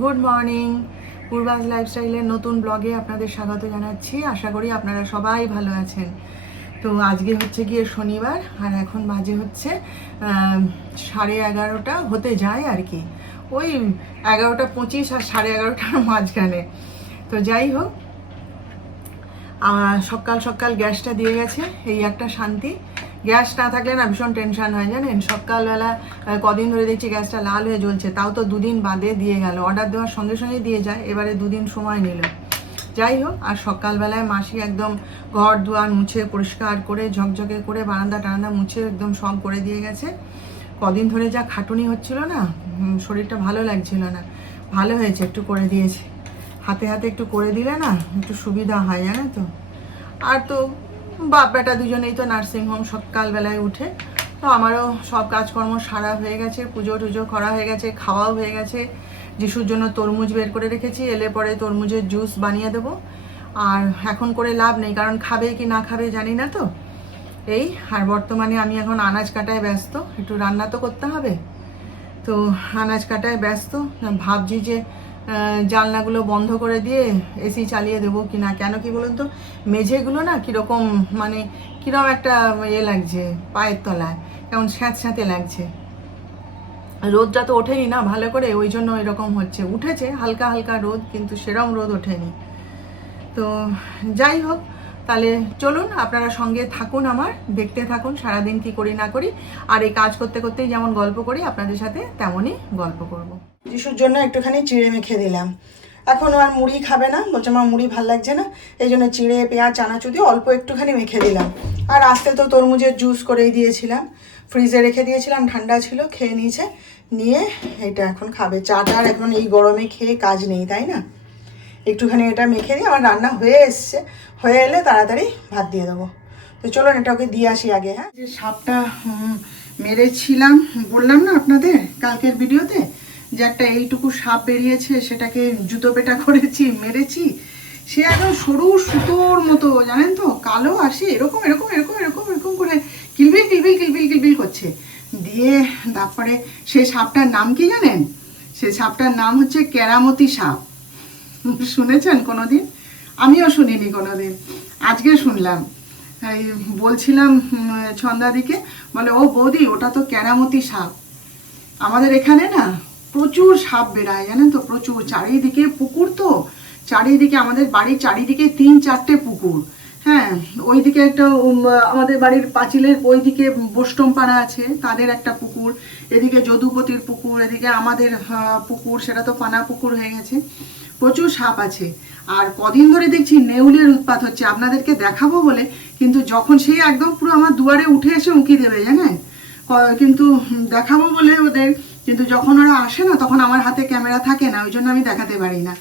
Good morning. পূর্বাজ লাইফস্টাইলের নতুন ব্লগে আপনাদের স্বাগত জানাচ্ছি। আশা করি আপনারা সবাই ভালো আছেন। তো আজকে হচ্ছে গিয়ে শনিবার, আর এখন বাজে হচ্ছে 11:30 হতে যায় আর কি, ওই 11:25 আর 11:30 মাঝখানে। তো যাই হোক, সকাল সকাল গ্যাসটা দিয়ে গেছে, এই একটা শান্তি। গ্যাস না থাকলে না ভীষণ টেনশন হয় জানেন। সকালবেলা কদিন ধরে দেখছি গ্যাসটা লাল হয়ে জ্বলছে, তাও তো দুদিন বাদে দিয়ে গেল। অর্ডার দেওয়ার সঙ্গে সঙ্গে দিয়ে যায়, এবারে দুদিন সময় নিল। যাই হোক, আর সকালবেলায় মাসি একদম ঘর দুয়ার মুছে পরিষ্কার করে ঝকঝকে করে বারান্দা টারান্দা মুছে একদম সব করে দিয়ে গেছে। কদিন ধরে যা খাটুনি হচ্ছিল না, শরীরটা ভালো লাগছিল না, ভালো হয়েছে একটু করে দিয়েছে। হাতে হাতে একটু করে দিলে না একটু সুবিধা হয়, জানো তো। আর তো বাপ বেটা দুজনেই তো নার্সিংহোম, সকালবেলায় উঠে তো আমারও সব কাজকর্ম সারা হয়ে গেছে, পুজো টুজো করা হয়ে গেছে, খাওয়াও হয়ে গেছে। যিশুর জন্য তরমুজ বের করে রেখেছি, এলে পরে তরমুজের জুস বানিয়ে দেবো। আর এখন করে লাভ নেই, কারণ খাবে কি না খাবে জানি না তো। এই আর বর্তমানে আমি এখন আনাজ কাটায় ব্যস্ত, একটু রান্না তো করতে হবে, তো আনাজ কাটায় ব্যস্ত। ভাবছি যে জানলাগুলো বন্ধ করে দিয়ে এসি চালিয়ে দেবো কি না। কেন কি বলুন তো, মেঝেগুলো না কীরকম মানে কীরকম একটা লাগছে পায়ের তলায়, কেমন স্যাঁত স্যাঁতে লাগছে। রোদটা তো ওঠেনি না ভালো করে, ওই জন্য এরকম হচ্ছে। উঠেছে হালকা হালকা রোদ, কিন্তু সেরম রোদ ওঠেনি। তো যাই হোক, তাহলে চলুন আপনারা সঙ্গে থাকুন, আমার দেখতে থাকুন সারাদিন কি করি না করি। আর এই কাজ করতে করতেই যেমন গল্প করি আপনাদের সাথে, তেমনই গল্প করব। যিশুর জন্য একটুখানি চিড়ে মেখে দিলাম। এখন আর মুড়ি খাবে না, বলছে আমার মুড়ি ভাল লাগছে না, এই জন্য চিড়ে পেঁয়াজ চানাচুর দিয়ে অল্প একটুখানি মেখে দিলাম। আর আস্তে তো তরমুজের জুস করেই দিয়েছিলাম, ফ্রিজে রেখে দিয়েছিলাম, ঠান্ডা ছিল, খেয়ে নিয়েছে। নিয়ে এটা এখন খাবে। চাটার এখন এই গরমে খেয়ে কাজ নেই, তাই না। একটুখানি এটা মেখে দিয়ে আমার রান্না হয়ে এসছে, হয়ে এলে তাড়াতাড়ি ভাত দিয়ে দেবো। তো চলুন এটা ওকে দিয়ে আসি আগে। হ্যাঁ, যে সাপটা মেরেছিলাম বললাম না আপনাদের কালকের ভিডিওতে, যে একটা এইটুকু সাপ বেরিয়েছে, সেটাকে জুতো পেটা করেছি, মেরেছি। সে একদম সরু সুতোর মতো জানেন তো, কালো আসে এরকম এরকম এরকম এরকম এরকম করে কিলবিল কিলবিল কিলবিল কিলবিল করছে। দিয়ে তারপরে সেই সাপটার নাম কি জানেন? সেই সাপটার নাম হচ্ছে কেরামতি সাপ। শুনেছেন কোনোদিন? আমিও শুনিনি কোনোদিন, আজকে শুনলাম। এই বলছিলাম ছন্দাদিকে, বলে ও বৌদি ওটা তো কেরামতি সাপ। আমাদের এখানে না প্রচুর সাপ বেরায় জানেন তো, প্রচুর। চারিদিকে পুকুর, তো চারিদিকে আমাদের বাড়ির চারিদিকে 3-4টে পুকুর। হ্যাঁ, ওইদিকে একটা আমাদের বাড়ির পাঁচিলের ওইদিকে বোস্টম পাড়া আছে, তাদের একটা পুকুর, এদিকে যদুপতির পুকুর, এদিকে আমাদের পুকুর, সেটা তো পানা পুকুর হয়ে গেছে। প্রচুর সাপ আছে। আর কদিন ধরে দেখছি নেউলের উৎপাত হচ্ছে, আপনাদেরকে দেখাবো বলে, কিন্তু যখন সেই একদম পুরো আমার দুয়ারে উঠে এসে উঁকি দেবে জানেন, কিন্তু দেখাবো বলে ওদের, কিন্তু যখন ওরা আসে না তখন আমার হাতে ক্যামেরা থাকে না, ওই জন্য আমি দেখাতে পারি না।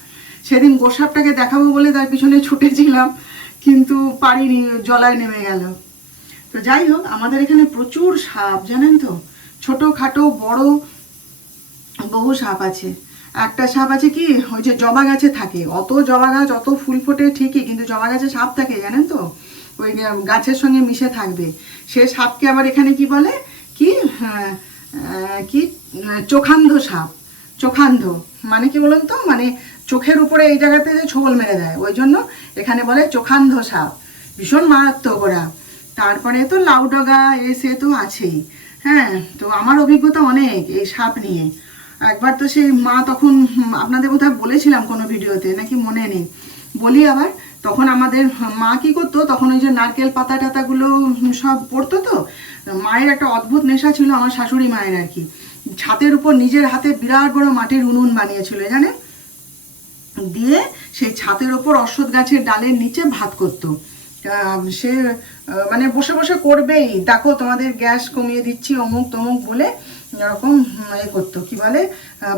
সেদিন গোসাপটাকে দেখাবো বলে তার পিছনে ছুটেছিলাম, কিন্তু পারিনি, জলায় নেমে গেল। তো যাই হোক, আমাদের এখানে প্রচুর সাপ জানেন তো, ছোট খাটো বড় বহু সাপ আছে। একটা সাপ আছে কি, ওই যে জবা গাছে থাকে, অত জবা গাছ অত ফুল ফোটে ঠিকই, কিন্তু জবা গাছে সাপ থাকে জানেন তো, ওই গাছের সঙ্গে মিশে থাকবে। সে সাপকে আবার এখানে কি বলে, কি কি চোখান্ধ সাপ। চোখান্ধ মানে কি বলুন তো, মানে চোখের উপরে এই জায়গাতে যে ছোবল মেরে দেয়, ওই জন্য এখানে বলে চোখান্ধ সাপ। ভীষণ মারাত্মক ওরা। তারপরে তো লাউডগা এসে তো আছেই। হ্যাঁ, তো আমার অভিজ্ঞতা অনেক এই সাপ নিয়ে। একবার তো সেই মা তখন, আপনাদের বোধহয় বলেছিলাম কোনো ভিডিওতে, নাকি মনে নেই, বলি আবার। তখন আমাদের মা কি করতো, তখন ওই যে নারকেল পাতা টাতাগুলো সব পড়তো। তো মায়ের একটা অদ্ভুত নেশা ছিল, আমার শাশুড়ি মায়ের আর কি, ছাদের উপর নিজের হাতে বিরাট বড় মাটির উনুন বানিয়েছিল জানেন। দিয়ে সেই ছাদের ওপর অশ্বত্থ গাছের ডালের নিচে ভাত করতো। সে মানে বসে বসে করবেই, দেখো তোমাদের গ্যাস কমিয়ে দিচ্ছি অমুক তমুক বলে এরকম করতো, কি বলে,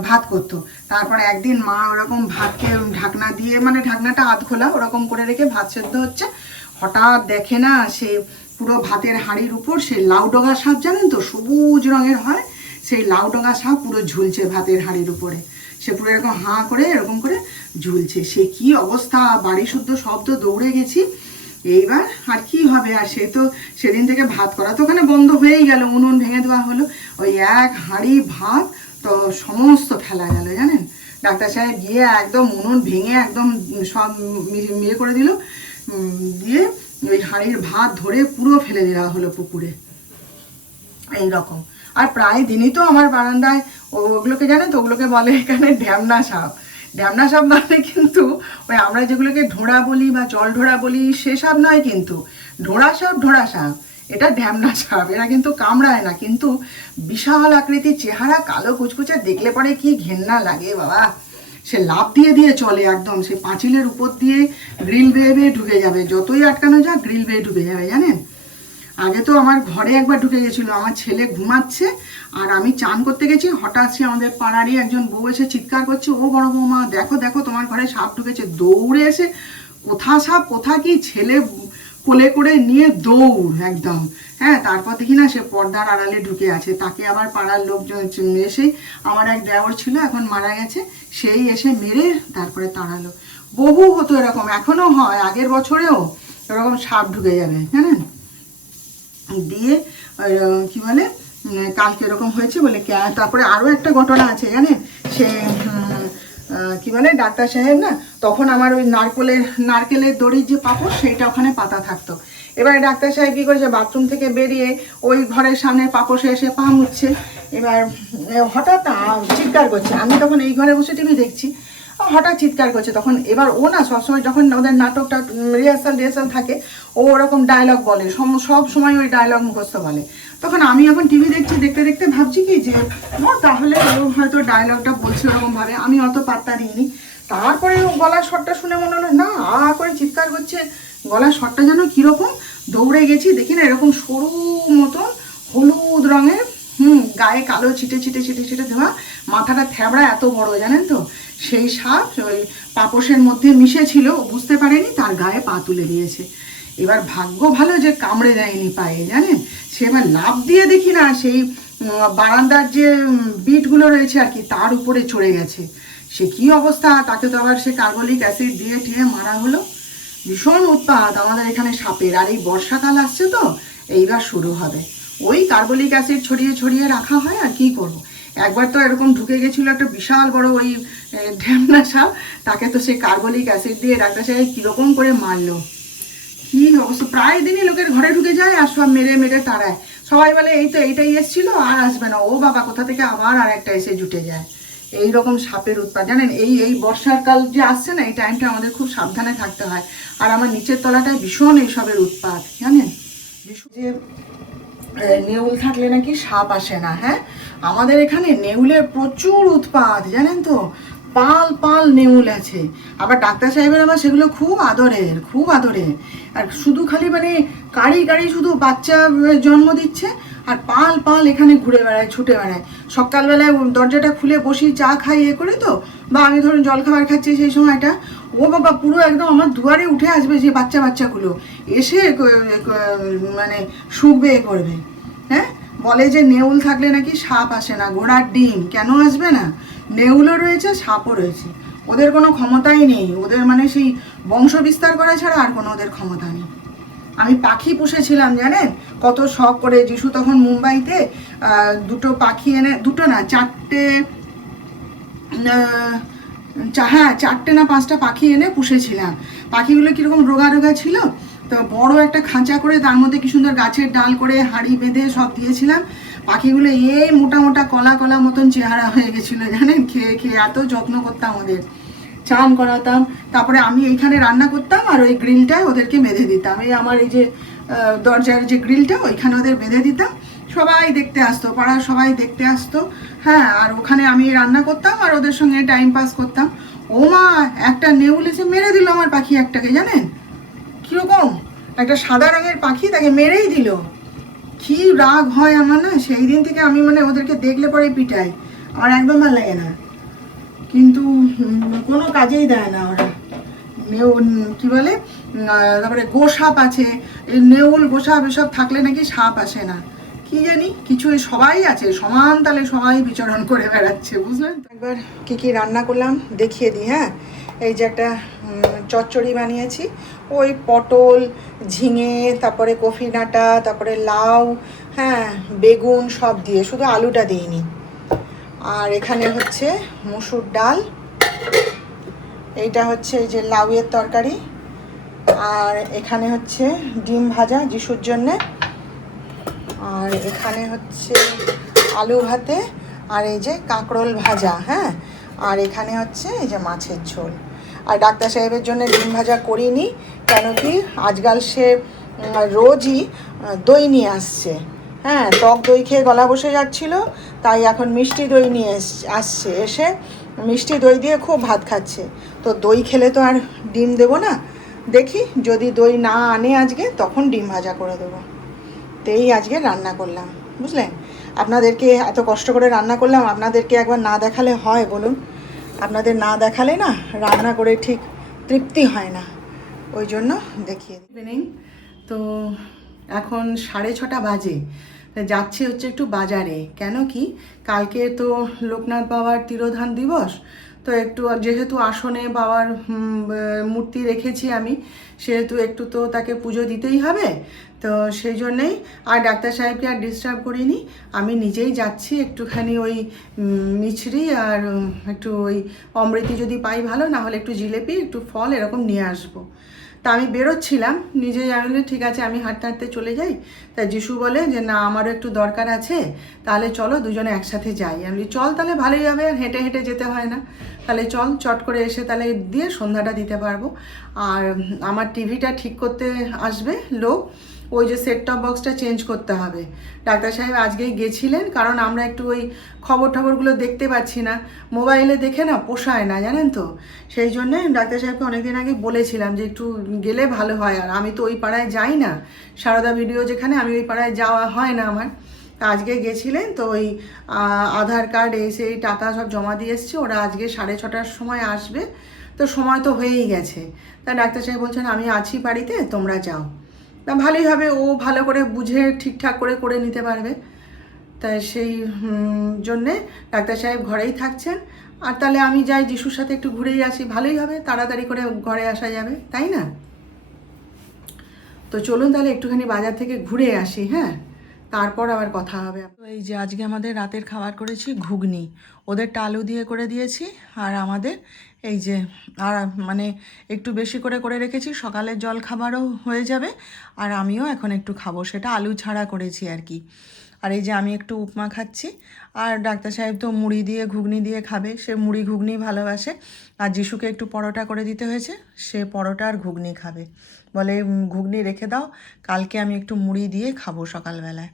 ভাত করতো। তারপরে একদিন মা ওরকম ভাতকে ঢাকনা দিয়ে, মানে ঢাকনাটা আধ খোলা ওরকম করে রেখে ভাত সেদ্ধ হচ্ছে, হঠাৎ দেখে না সে পুরো ভাতের হাঁড়ির উপর সেই লাউডগা সাপ জানেন তো, সবুজ রঙের হয়, সেই লাউডগা সাপ পুরো ঝুলছে ভাতের হাঁড়ির উপরে। সে পুরো এরকম হাঁ করে এরকম করে ঝুলছে। সে কি অবস্থা, বাড়ি শুদ্ধ শব্দ, দৌড়ে গেছি। এইবার আর কি হবে, আর সে তো সেদিন থেকে ভাত করা তো ওখানে বন্ধ হয়েই গেল, উনুন ভেঙে দেওয়া হলো। ওই এক হাঁড়ি ভাত তো সমস্ত ফেলা গেল জানেন। ডাক্তার সাহেব গিয়ে একদম উনুন ভেঙে একদম সব ইয়ে করে দিল, দিয়ে ওই হাঁড়ির ভাত ধরে পুরো ফেলে দেওয়া হলো পুকুরে। এই রকম। আর প্রায় দিনই তো আমার বারান্দায় ওগুলোকে জানেন তো, ওগুলোকে বলে এখানে ঢ্যামনা সাপ। ঢ্যামনা সাপ মানে কিন্তু ওই আমরা যেগুলোকে ঢোড়া বলি বা জল ঢোড়া বলি সে সাপ নয়, কিন্তু ঢোড়া সাপ, এটা ঢ্যামনা সাপ। এরা কিন্তু কামড়ায় না, কিন্তু বিশাল আকৃতির চেহারা, কালো কুচকুচে, দেখলে পরে কি ঘেন্না লাগে বাবা। সে লাফ দিয়ে দিয়ে চলে একদম, সে পাঁচিলের উপর দিয়ে গ্রিল বেয়ে বেয়ে ঢুকে যাবে, যতই আটকানো যাক গ্রিল বেয়ে ঢুকে যাবে জানেন। আগে তো আমার ঘরে একবার ঢুকে গেছিলো, আমার ছেলে ঘুমাচ্ছে আর আমি চান করতে গেছি, হঠাৎ সে আমাদের পাড়ারই একজন বউ এসে চিৎকার করছে, ও বড় বৌমা দেখো দেখো তোমার ঘরে সাপ ঢুকেছে। দৌড়ে এসে কোথা সাপ কোথা কি, ছেলে কোলে করে নিয়ে দৌড় একদম। হ্যাঁ, তারপর দেখি না সে পর্দার আড়ালে ঢুকে আছে। তাকে আবার পাড়ার লোকজন এসে, আমার এক দেওর ছিল এখন মারা গেছে, সেই এসে মেরে তারপরে তাড়ালো। বহু হতো এরকম, এখনো হয়, আগের বছরেও এরকম সাপ ঢুকে যাবে জানেন। দিয়ে কি বলে কালকে এরকম হয়েছে বলে। তারপরে আরও একটা ঘটনা আছে জানেন, সে কি বলে ডাক্তার সাহেব না, তখন আমার ওই নারকেলের দড়ির যে পাপড় সেইটা ওখানে পাতা থাকতো। এবারে ডাক্তার সাহেব কী করেছে, বাথরুম থেকে বেরিয়ে ওই ঘরের সামনে পাপোশে এসে পা মুছছে। এবার হঠাৎ চিৎকার করছে, আমি তখন এই ঘরে বসে টিভি দেখছি, হঠাৎ চিৎকার করছে। তখন এবার ও না সবসময় যখন ওদের নাটকটা রিহার্সাল থাকে, ও ওরকম ডায়লগ বলে, সব সময় ওই ডায়লগ মুখস্থ বলে। তখন আমি এখন টিভি দেখছি, দেখতে দেখতে ভাবছি কি যে তাহলে ও হয়তো ডায়লগটা বলছে ওরকমভাবে, আমি অত পাত্তা দিইনি। তারপরে ও গলার স্বরটা শুনে মনে হলো না, করে চিৎকার করছে, গলার স্বরটা যেন কীরকম। দৌড়ে গেছি, দেখি না এরকম সরু মতন হলুদ রঙের, গায়ে কালো ছিটে ছিটে ছিটে ছিটে দেওয়া, মাথাটা থ্যাবড়া এত বড় জানেন তো। সেই সাপ ওই পাপোশের মধ্যে মিশে ছিল, বুঝতে পারেনি, তার গায়ে পা তুলে দিয়েছে। এবার ভাগ্য ভালো যে কামড়ে দেয়নি পায়ে জানেন। সে এবার লাফ দিয়ে দেখি না সেই বারান্দার যে বিটগুলো রয়েছে আর কি, তার উপরে চড়ে গেছে। সে কি অবস্থা, তাকে তো আবার সে কার্বলিক অ্যাসিড দিয়ে ঠেয়ে মারা হলো। ভীষণ উৎপাত আমাদের এখানে সাপের। আর এই বর্ষাকাল আসছে তো, এইবার শুরু হবে। ওই কার্বলিক অ্যাসিড ছড়িয়ে ছড়িয়ে রাখা হয়, আর কি করব। একবার তো এরকম ঢুকে গেছিলো একটা বিশাল বড় ওই ঢ্যামনা সাপ, তাকে তো সে কার্বলিক অ্যাসিড দিয়ে ডাক্তার সাহেব কীরকম করে মারলো, কি অবস্থা। প্রায় দিনই লোকের ঘরে ঢুকে যায় আর সব মেরে মেরে তাড়ায়। সবাই বলে এই তো এইটাই এসেছিলো আর আসবে না, ও বাবা কোথা থেকে আবার আর একটা এসে জুটে যায়। এই রকম সাপের উৎপাত জানেন। এই বর্ষাকাল যে আসছে না, এই টাইমটা আমাদের খুব সাবধানে থাকতে হয়। আর আমার নিচের তলাটায় ভীষণ এইসবের উৎপাত জানেন। যে নেউল থাকলে নাকি সাপ আসে না, হ্যাঁ আমাদের এখানে নেউলের প্রচুর উৎপাত জানেন তো। পাল পাল নেউল আছে। আবার ডাক্তার সাহেবের আবার সেগুলো খুব আদরের, খুব আদরের। আর শুধু খালি মানে কাড়ি কাড়ি শুধু বাচ্চা জন্ম দিচ্ছে আর পাল পাল এখানে ঘুরে বেড়ায়, ছুটে বেড়ায়। সকালবেলায় দরজাটা খুলে বসি, চা খাই এ করে তো, বা আমি ধরুন জলখাবার খাচ্ছি সেই সময়টা, ও বাবা পুরো একদম আমার দুয়ারে উঠে আসবে যে বাচ্চাগুলো, এসে মানে শুকবে এ করবে। হ্যাঁ, বলে যে নেউল থাকলে নাকি সাপ আসে না, ঘোড়ার ডিম কেন আসবে না। নেউলও রয়েছে, সাপও রয়েছে, ওদের কোনো ক্ষমতাই নেই। ওদের মানে সেই বংশ বিস্তার করা ছাড়া আর কোনো ওদের ক্ষমতা নেই। আমি পাখি পুষেছিলাম জানেন, কত শখ করে। যিশু তখন মুম্বাইতে দুটো পাখি এনে, দুটো না চারটে, হ্যাঁ 4টে না 5টা পাখি এনে পুষেছিলাম। পাখিগুলো কীরকম রোগা রোগা ছিল, তো বড় একটা খাঁচা করে তার মধ্যে কি সুন্দর গাছের ডাল করে হাঁড়ি বেঁধে সব দিয়েছিলাম। পাখিগুলো এই মোটা মোটা কলা কলা মতন চেহারা হয়ে গেছিলো জানেন, খেয়ে খেয়ে। এত যত্ন করতাম ওদের, চান করাতাম, তারপরে আমি এইখানে রান্না করতাম আর ওই গ্রিলটায় ওদেরকে বেঁধে দিতাম। এই আমার এই যে দরজার যে গ্রিলটা, ওইখানে ওদের বেঁধে দিতাম। সবাই দেখতে আসতো, পাড়ার সবাই দেখতে আসতো। হ্যাঁ, আর ওখানে আমি রান্না করতাম আর ওদের সঙ্গে টাইম পাস করতাম। ও মা, একটা নেউল এসে মেরে দিল আমার পাখি একটাকে জানেন। কীরকম একটা সাদা রঙের পাখি, তাকে মেরেই দিল। কি রাগ হয় আমার না, সেই দিন থেকে আমি মানে ওদেরকে দেখলে পরে পিটাই, আমার একদম ভালো লাগে না। কিন্তু কোনো কাজেই দেয় না ওরা। কি বলে, তারপরে গোসাপ আছে, এই নেউল গোসাপ এসব থাকলে নাকি সাপ আসে না, কি জানি কিছু। সবাই আছে সমান তালে, সবাই বিচরণ করে বেড়াচ্ছে বুঝলেন। একবার কি রান্না করলাম দেখিয়ে দিই। হ্যাঁ, এই যে একটা চচ্চড়ি বানিয়েছি, ওই পটল, ঝিঙে, তারপরে কফি ডাঁটা, তারপরে লাউ, হ্যাঁ বেগুন সব দিয়ে, শুধু আলুটা দিইনি। আর এখানে হচ্ছে মসুর ডাল, এইটা হচ্ছে এই যে লাউয়ের তরকারি, আর এখানে হচ্ছে ডিম ভাজা যিশুর জন্যে, আর এখানে হচ্ছে আলু ভাতে, আর এই যে কাঁকরোল ভাজা, হ্যাঁ, আর এখানে হচ্ছে এই যে মাছের ঝোল। আর ডাক্তার সাহেবের জন্য ডিম ভাজা করিনি, কেন কি আজকাল সে রোজই দই নিয়ে আসছে, হ্যাঁ, টক দই খেয়ে গলা বসে যাচ্ছিলো, তাই এখন মিষ্টি দই নিয়ে আসছে, এসে মিষ্টি দই দিয়ে খুব ভাত খাচ্ছে। তো দই খেলে তো আর ডিম দেবো না, দেখি যদি দই না আনে আজকে তখন ডিম ভাজা করে দেবো। তো এই আজকে রান্না করলাম, বুঝলেন? আপনাদেরকে এত কষ্ট করে রান্না করলাম, আপনাদেরকে একবার না দেখালে হয় বলুন? আপনাদের না দেখালে না রান্না করে ঠিক তৃপ্তি হয় না, ওই জন্য দেখিয়ে দিই। তো এখন 6:30 বাজে, যাচ্ছি হচ্ছে একটু বাজারে, কেন কি কালকে তো লোকনাথ বাবার তিরোধান দিবস, তো একটু যেহেতু আসনে বাবার মূর্তি রেখেছি আমি, সেহেতু একটু তো তাকে পুজো দিতেই হবে, তো সেই জন্যেই আর ডাক্তার সাহেবকে আর ডিস্টার্ব করিনি, আমি নিজেই যাচ্ছি একটুখানি ওই মিছরি আর একটু ওই অমৃতি যদি পাই ভালো, না হলে একটু জিলেপি, একটু ফল এরকম নিয়ে আসবো। তা আমি বেরোচ্ছিলাম, নিজে জানলে ঠিক আছে আমি হাঁটতে হাঁটতে চলে যাই। তা যিশু বলে যে না আমারও একটু দরকার আছে, তাহলে চলো দুজনে একসাথে যাই। আমি চল তাহলে ভালোই হবে, আর হেঁটে হেঁটে যেতে হয় না, তাহলে চল চট করে এসে তাহলে দিয়ে সন্ধ্যাটা দিতে পারবো। আর আমার টিভিটা ঠিক করতে আসবে লোক, ওই যে সেট টপ বক্সটা চেঞ্জ করতে হবে। ডাক্তার সাহেব আজকেই গেছিলেন, কারণ আমরা একটু ওই খবরগুলো দেখতে পাচ্ছি না, মোবাইলে দেখে না পোষায় না, জানেন তো। সেই জন্যে ডাক্তার সাহেবকে অনেকদিন আগে বলেছিলাম যে একটু গেলে ভালো হয়, আর আমি তো ওই পাড়ায় যাই না, সারদা ভিডিও যেখানে, আমি ওই পাড়ায় যাওয়া হয় না আমার। আজকে গেছিলেন তো ওই আধার কার্ড এই টাকা সব জমা দিয়ে এসছে, ওরা আজকে 6:30টার সময় আসবে, তো সময় তো হয়েই গেছে। তা ডাক্তার সাহেব বলছেন আমি আছি বাড়িতে, তোমরা যাও। তা ভালোই হবে, ও ভালো করে বুঝে ঠিকঠাক করে করে নিতে পারবে। তাই সেই জন্যে ডাক্তার সাহেব ঘরেই থাকছেন, আর তাহলে আমি যাই যিশুর সাথে একটু ঘুরেই আসি, ভালোই হবে, তাড়াতাড়ি করে ঘরে আসা যাবে, তাই না? তো চলুন তাহলে একটুখানি বাজার থেকে ঘুরে আসি, হ্যাঁ, তারপর আবার কথা হবে। তো এই যে আজকে আমাদের রাতের খাবার করেছি ঘুগনি, ওদেরটা আলু দিয়ে করে দিয়েছি, আর আমাদের এই যে আর মানে একটু বেশি করে করে রেখেছি, সকালের জল খাবারও হয়ে যাবে, আর আমিও এখন একটু খাবো, সেটা আলু ছাড়া করেছি আর কি। আর এই যে আমি একটু উপমা খাচ্ছি, আর ডাক্তার সাহেব তো মুড়ি দিয়ে ঘুগনি দিয়ে খাবে, সে মুড়ি ঘুগনি ভালোবাসে, আর যিশুকে একটু পরোটা করে দিতে হয়েছে, সে পরোটা আর ঘুগনি খাবে, বলে ঘুগনি রেখে দাও, কালকে আমি একটু মুড়ি দিয়ে খাবো সকালবেলায়।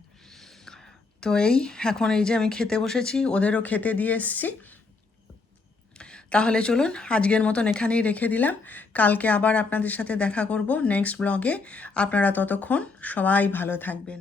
তো এই এখন এই যে আমি খেতে বসেছি, ওদেরও খেতে দিয়ে এসছি। তাহলে চলুন আজকের মতন এখানেই রেখে দিলাম, কালকে আবার আপনাদের সাথে দেখা করব নেক্সট ব্লগে। আপনারা ততক্ষণ সবাই ভালো থাকবেন।